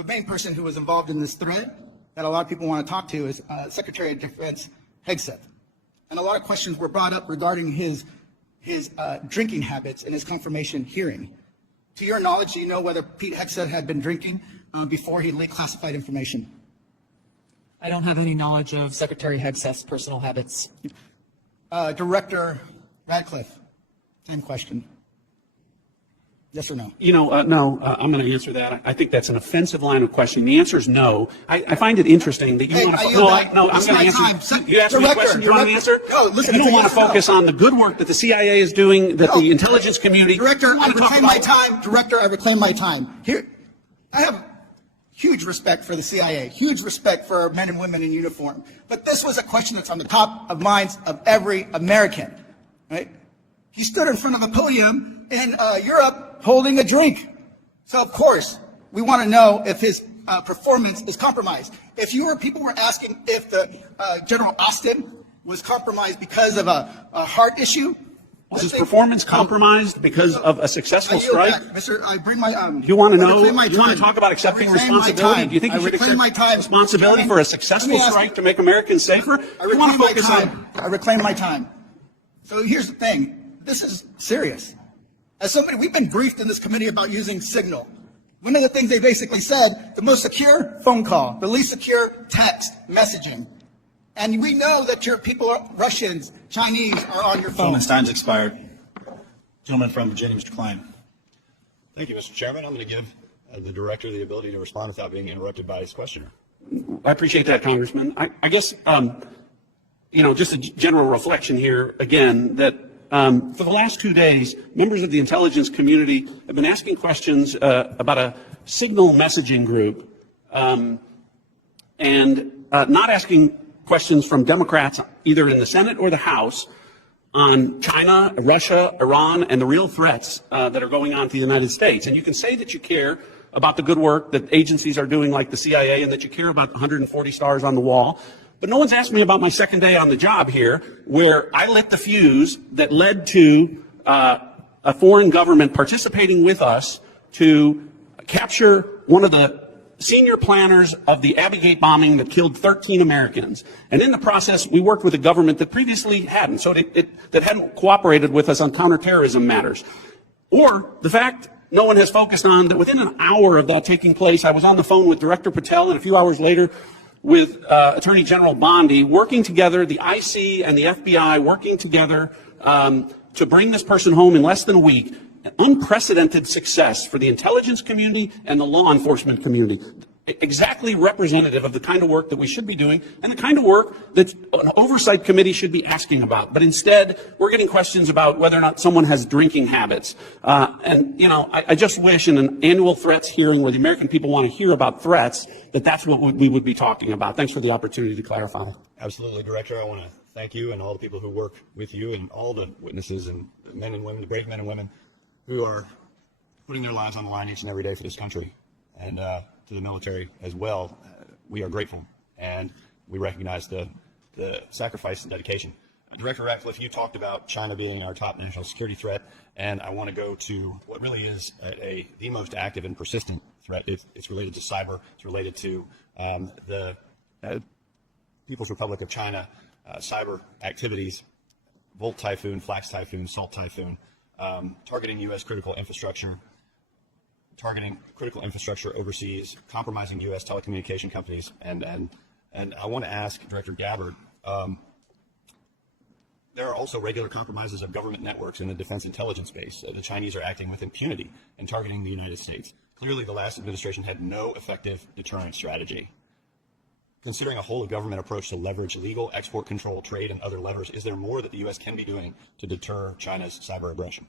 the main person who was involved in this thread that a lot of people want to talk to is Secretary of Defense Hegseth. And a lot of questions were brought up regarding his drinking habits in his confirmation hearing. To your knowledge, do you know whether Pete Hegseth had been drinking before he leaked classified information? I don't have any knowledge of Secretary Hegseth's personal habits. Director Radcliffe, same question. Yes or no? No, I'm going to answer that. I think that's an offensive line of questioning. The answer is no. I find it interesting that you want to. I'm going to answer. You asked me a question. Do you want to answer? No, listen. You don't want to focus on the good work that the CIA is doing, that the intelligence community. Director, I reclaim my time. Director, I reclaim my time. Here, I have huge respect for the CIA, huge respect for our men and women in uniform. But this was a question that's on the top of minds of every American, right? He stood in front of a podium in Europe holding a drink. So, of course, we want to know if his performance is compromised. If people were asking if the General Austin was compromised because of a heart issue. Was his performance compromised because of a successful strike? Mr. I bring my you want to know? You want to talk about accepting responsibility? Do you think you should accept responsibility for a successful strike to make Americans safer? I want to focus on. I reclaim my time. So here's the thing. This is serious. As somebody, we've been briefed in this committee about using Signal. One of the things they basically said, the most secure phone call, the least secure text messaging. And we know that your people, Russians, Chinese, are on your phone. Gentleman's time's expired. Gentleman from Virginia, Mr. Klein. Thank you, Mr. Chairman. I'm going to give the director the ability to respond without being interrupted by his questioner. I appreciate that, Congressman. I guess, just a general reflection here, again, that for the last 2 days, members of the intelligence community have been asking questions about a Signal messaging group and not asking questions from Democrats either in the Senate or the House on China, Russia, Iran, and the real threats that are going on to the United States. And you can say that you care about the good work that agencies are doing like the CIA and that you care about the 140 stars on the wall. But no one's asked me about my second day on the job here, where I lit the fuse that led to a foreign government participating with us to capture one of the senior planners of the Abbey Gate bombing that killed 13 Americans. And in the process, we worked with a government that previously hadn't, that hadn't cooperated with us on counterterrorism matters. Or the fact no one has focused on that within an hour of that taking place, I was on the phone with Director Patel, and a few hours later with Attorney General Bondi, working together, the IC and the FBI working together to bring this person home in less than a week. Unprecedented success for the intelligence community and the law enforcement community. Exactly representative of the kind of work that we should be doing and the kind of work that an oversight committee should be asking about. But instead, we're getting questions about whether or not someone has drinking habits. I just wish in an annual threats hearing where the American people want to hear about threats, that's what we would be talking about. Thanks for the opportunity to clarify. Absolutely, Director. I want to thank you and all the people who work with you and all the witnesses and men and women, the brave men and women who are putting their lives on the line each and every day for this country. And to the military as well, we are grateful, and we recognize the sacrifice and dedication. Director Ratcliffe, you talked about China being our top national security threat, and I want to go to what really is the most active and persistent threat. It's related to cyber. It's related to the People's Republic of China cyber activities, Volt Typhoon, Flax Typhoon, Salt Typhoon, targeting U.S. critical infrastructure, targeting critical infrastructure overseas, compromising U.S. telecommunication companies, and I want to ask Director Gabbard, there are also regular compromises of government networks in the defense intelligence space. The Chinese are acting with impunity and targeting the United States. Clearly, the last administration had no effective deterrent strategy. Considering a whole-of-government approach to leverage legal export control, trade, and other levers, is there more that the U.S. can be doing to deter China's cyber aggression?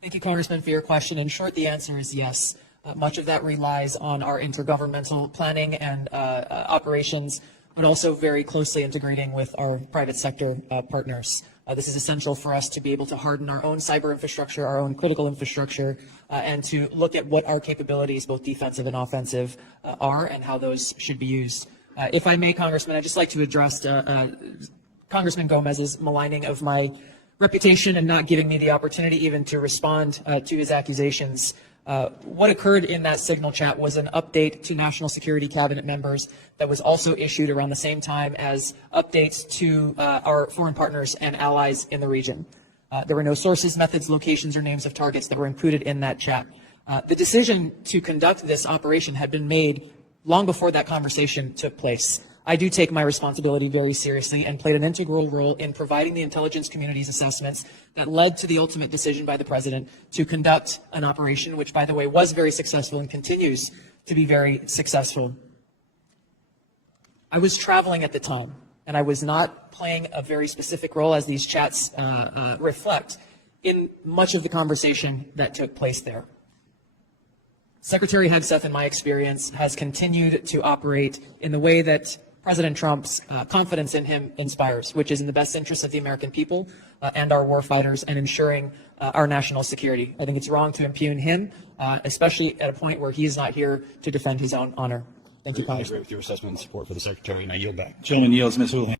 Thank you, Congressman, for your question. In short, the answer is yes. Much of that relies on our intergovernmental planning and operations, but also very closely integrating with our private sector partners. This is essential for us to be able to harden our own cyber infrastructure, our own critical infrastructure, and to look at what our capabilities, both defensive and offensive, are and how those should be used. If I may, Congressman, I'd just like to address Congressman Gomez's maligning of my reputation and not giving me the opportunity even to respond to his accusations. What occurred in that signal chat was an update to national security cabinet members that was also issued around the same time as updates to our foreign partners and allies in the region. There were no sources, methods, locations, or names of targets that were included in that chat. The decision to conduct this operation had been made long before that conversation took place. I do take my responsibility very seriously and played an integral role in providing the intelligence community's assessments that led to the ultimate decision by the president to conduct an operation, which, by the way, was very successful and continues to be very successful. I was traveling at the time, and I was not playing a very specific role, as these chats reflect, in much of the conversation that took place there. Secretary Hegseth, in my experience, has continued to operate in the way that President Trump's confidence in him inspires, which is in the best interest of the American people and our war fighters and ensuring our national security. I think it's wrong to impugn him, especially at a point where he is not here to defend his own honor. Thank you, I Congressman. agree with your assessment and support for the Secretary, and I yield back. Gentleman yields. Ms. Houlihan.